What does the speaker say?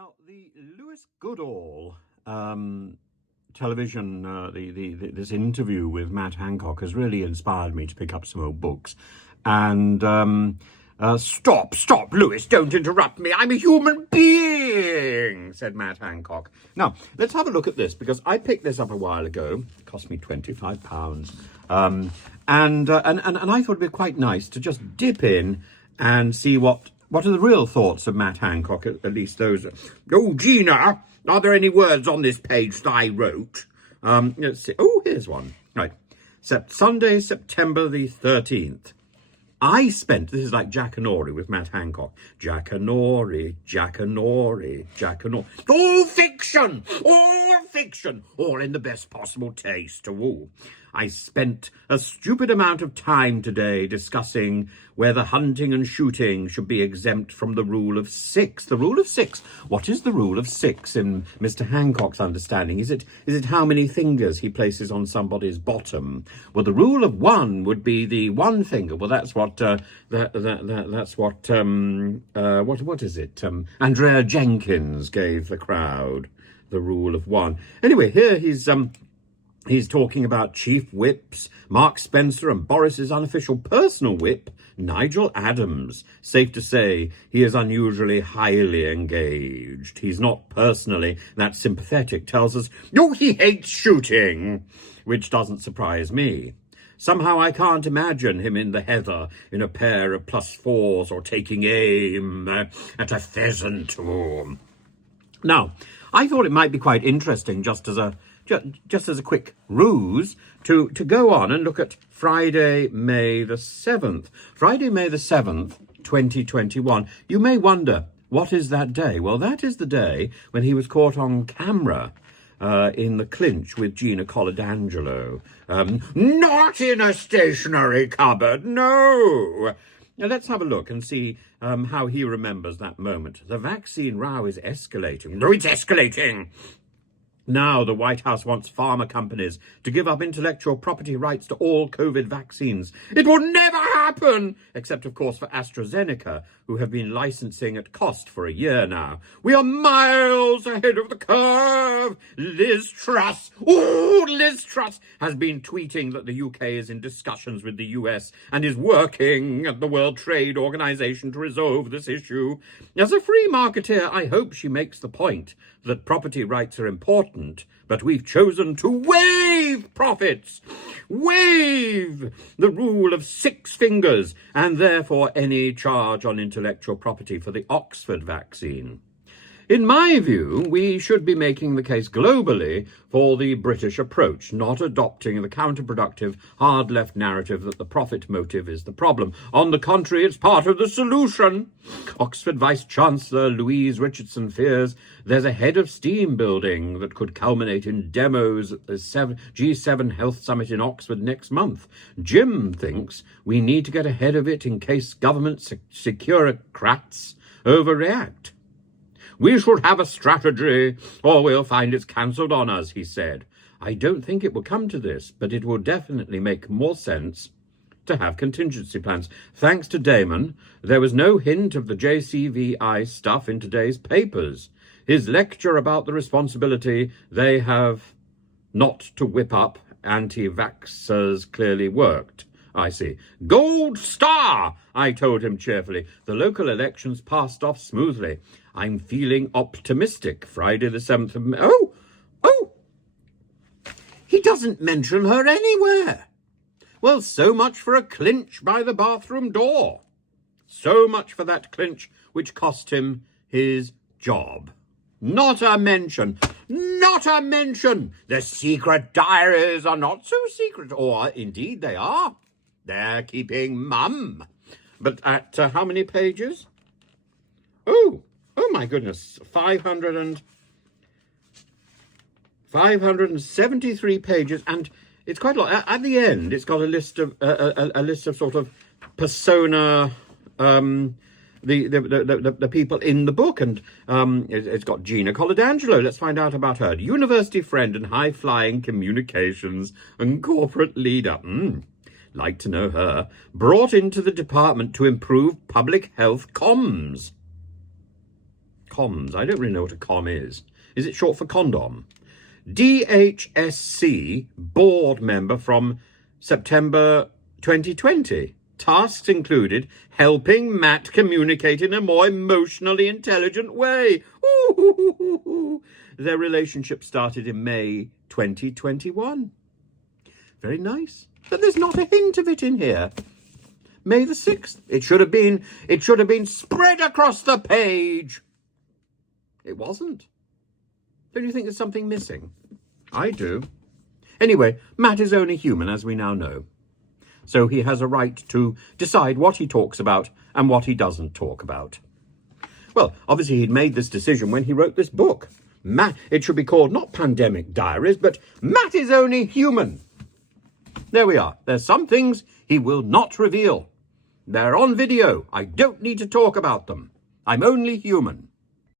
Now, the Lewis Goodall television, this interview with Matt Hancock has really inspired me to pick up some old books. And stop, Lewis, don't interrupt me. I'm a human being, said Matt Hancock. Now, let's have a look at this, because I picked this up a while ago. It cost me £25. And I thought it'd be quite nice to just dip in and see what are the real thoughts of Matt Hancock, at least those. Oh, Gina, are there any words on this page that I wrote? Let's see. Oh, here's one. Right. Sunday, September the 13th. This is like Jackanory with Matt Hancock. Jackanory. All fiction, all in the best possible taste. Ooh. I spent a stupid amount of time today discussing whether hunting and shooting should be exempt from the rule of six. The rule of six. What is the rule of six in Mr. Hancock's understanding? Is it how many fingers he places on somebody's bottom? Well, the rule of one would be the one finger. Well, that's what what is it? Andrea Jenkins gave the crowd the rule of one. Anyway, here he's talking about chief whips, Mark Spencer and Boris's unofficial personal whip, Nigel Adams. Safe to say, he is unusually highly engaged. He's not personally that sympathetic, tells us, he hates shooting, which doesn't surprise me. Somehow I can't imagine him in the heather in a pair of +4s or taking aim at a pheasant. Now, I thought it might be quite interesting, just as a quick ruse, to go on and look at Friday, May the 7th. Friday, May the 7th, 2021. You may wonder, what is that day? Well, that is the day when he was caught on camera in the clinch with Gina Coladangelo. Not in a stationery cupboard, no! Now, let's have a look and see how he remembers that moment. The vaccine row is escalating. No, it's escalating! Now the White House wants pharma companies to give up intellectual property rights to all COVID vaccines. It will never happen, except, of course, for AstraZeneca, who have been licensing at cost for a year now. We are miles ahead of the curve. Liz Truss has been tweeting that the UK is in discussions with the US and is working at the World Trade Organization to resolve this issue. As a free marketeer, I hope she makes the point that property rights are important, but we've chosen to waive profits, waive the rule of 6 fingers, and therefore any charge on intellectual property for the Oxford vaccine. In my view, we should be making the case globally for the British approach, not adopting the counterproductive, hard-left narrative that the profit motive is the problem. On the contrary, it's part of the solution. Oxford Vice-Chancellor Louise Richardson fears there's a head of steam building that could culminate in demos at the G7 Health Summit in Oxford next month. Jim thinks we need to get ahead of it in case government securocrats overreact. We should have a strategy, or we'll find it's cancelled on us, he said. I don't think it will come to this, but it will definitely make more sense to have contingency plans. Thanks to Damon, there was no hint of the JCVI stuff in today's papers. His lecture about the responsibility they have not to whip up anti-vaxxers clearly worked. I see. Gold star, I told him cheerfully. The local elections passed off smoothly. I'm feeling optimistic. Friday the 7th of May. Oh! He doesn't mention her anywhere. Well, so much for a clinch by the bathroom door. So much for that clinch which cost him his job. Not a mention. Not a mention. The secret diaries are not so secret, or indeed they are. They're keeping mum. But at how many pages? Oh my goodness, 573 pages, and it's quite a lot. At the end, it's got a list of sort of persona, the people in the book, and it's got Gina Coladangelo. Let's find out about her. University friend and high-flying communications and corporate leader. Like to know her. Brought into the department to improve public health comms. Comms. I don't really know what a com is. Is it short for condom? DHSC board member from September 2020. Tasks included helping Matt communicate in a more emotionally intelligent way. Ooh. Their relationship started in May 2021. Very nice. But there's not a hint of it in here. May the 6th. It should have been spread across the page. It wasn't. Don't you think there's something missing? I do. Anyway, Matt is only human, as we now know. So he has a right to decide what he talks about and what he doesn't talk about. Well, obviously he'd made this decision when he wrote this book. It should be called not Pandemic Diaries, but Matt is Only Human. There we are. There's some things he will not reveal. They're on video. I don't need to talk about them. I'm only human.